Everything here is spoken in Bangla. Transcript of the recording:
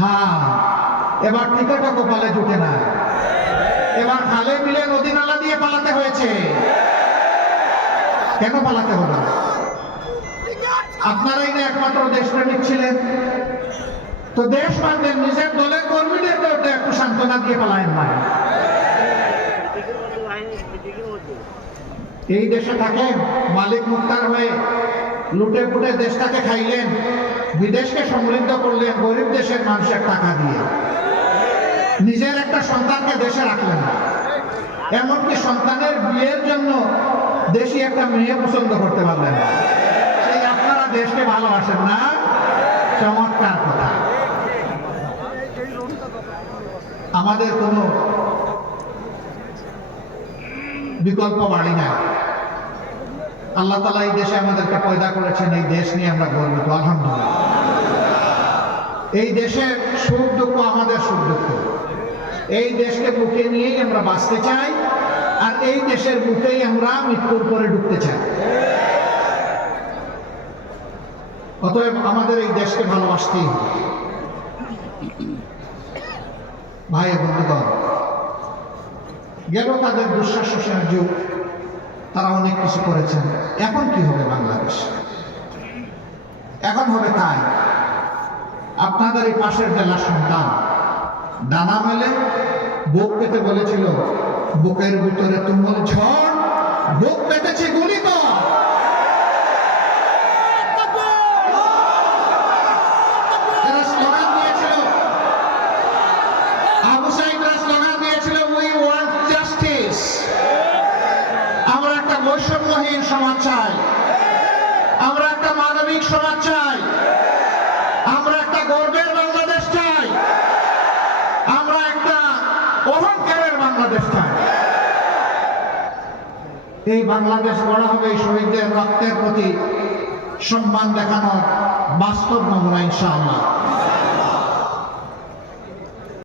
হ্যাঁ এবার টিকাটা কপালে জুটে না। এবার খালে মিলে নদী নালা দিয়ে পালাতে হয়েছে। কেন পালাতে হলো? আপনারাই না একমাত্র দেশপ্রেমিক ছিলেন। তো দেশ মানবেন, নিজের দলের কর্মীদেরকে তো একটু সান্ত্বনা দিয়ে পালায়েন না এই দেশে থাকেন মালিক মুক্তার হয়ে লুটে পুটে দেশটাকে খাইলেন, বিদেশকে সমৃদ্ধ করলেন, গরিব দেশের মানুষের টাকা দিয়ে। নিজের একটা সন্তানকে দেশে রাখলেন। এমনকি সন্তানের বিয়ের জন্য দেশি একটা মেয়ে পছন্দ করতে পারলেন সেই আপনারা দেশকে ভালোবাসেন না? চমৎকার কথা। আমাদের কোনো বিকল্প বাড়ি নাই। আল্লাহ তালা এই দেশে আমাদেরকে পয়দা করেছেন, এই দেশ নিয়ে আমরা গর্বিত, আলহামদুলিল্লাহ। এই দেশের সুখ দুঃখ, আমাদের সুখ দুঃখ। এই দেশকে বুকে নিয়েই আমরা বাঁচতে চাই, আর এই দেশের বুকেই আমরা মৃত্যুর পরে ঢুকতে চাই। অতএব আমাদের এই দেশকে ভালোবাসতেই হবে। ভাই বন্ধুগণ গেল তাদের দুঃশাসনের যুগ, তারা অনেক কিছু করেছেন। এখন কি হবে বাংলাদেশ? এখন হবে তাই। আপনাদের এই পাশের জেলার সন্তান, ডানা মেলে, বুক পেতে বলেছিল, বুকের ভিতরে তুমুল ঝড়, বুক পেতেছে গুলি তো আবু সাইদরা বৈষম্যহীন সমাজ চাই। আমরা একটা মানবিক সমাজ চাই। আমরা একটা গর্বের বাংলাদেশ চাই। আমরা একটা অহংকারের বাংলাদেশ চাই। এই বাংলাদেশ গড়া হবে শহীদদের রক্তের প্রতি সম্মান দেখানোর বাস্তব নমুনা, ইনশাআল্লাহ।